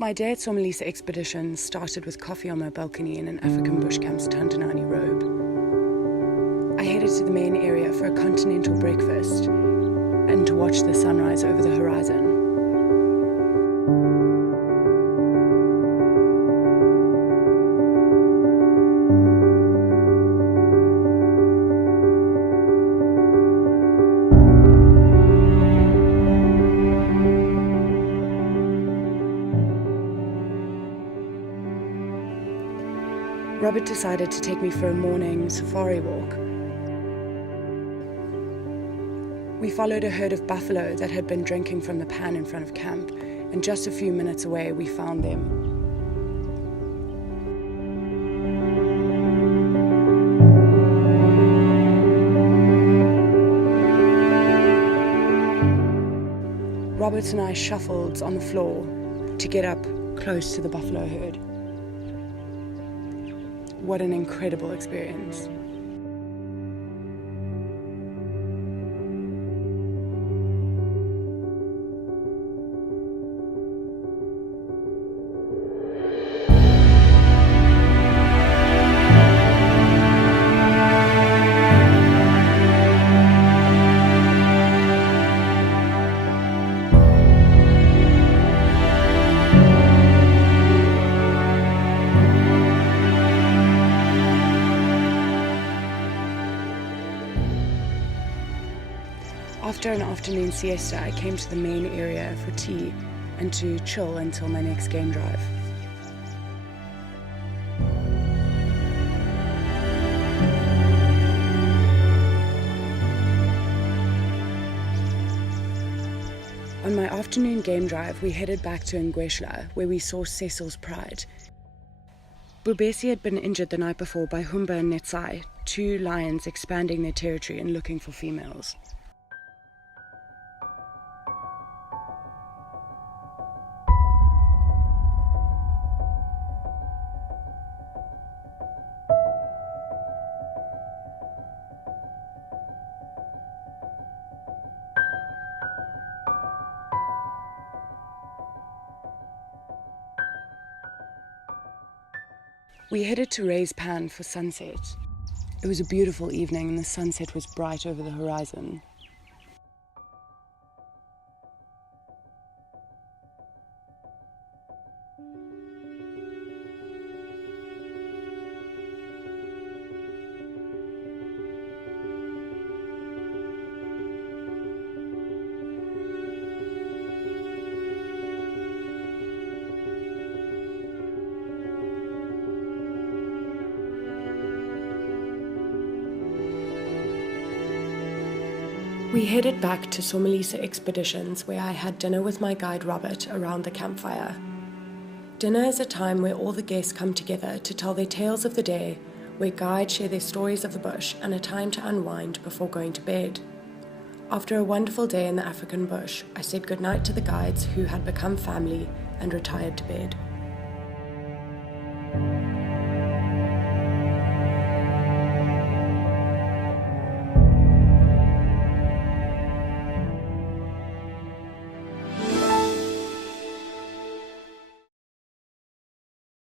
My day at Somalisa Expeditions started with coffee on my balcony in an African bush camp's Tantanani robe. I headed to the main area for a continental breakfast and to watch the sunrise over the horizon. Robert decided to take me for a morning safari walk. We followed a herd of buffalo that had been drinking from the pan in front of camp, and just a few minutes away we found them. Robert and I shuffled on the floor to get up close to the buffalo herd. What an incredible experience. After an afternoon siesta, I came to the main area for tea and to chill until my next game drive. On my afternoon game drive, we headed back to Ngweshla, where we saw Cecil's Pride. Bubesi had been injured the night before by Humba and Netsai, two lions expanding their territory and looking for females. We headed to Ray's Pan for sunset. It was a beautiful evening and the sunset was bright over the horizon. We headed back to Somalisa Expeditions, where I had dinner with my guide Robert around the campfire. Dinner is a time where all the guests come together to tell their tales of the day, where guides share their stories of the bush, and a time to unwind before going to bed. After a wonderful day in the African bush, I said goodnight to the guides who had become family and retired to bed.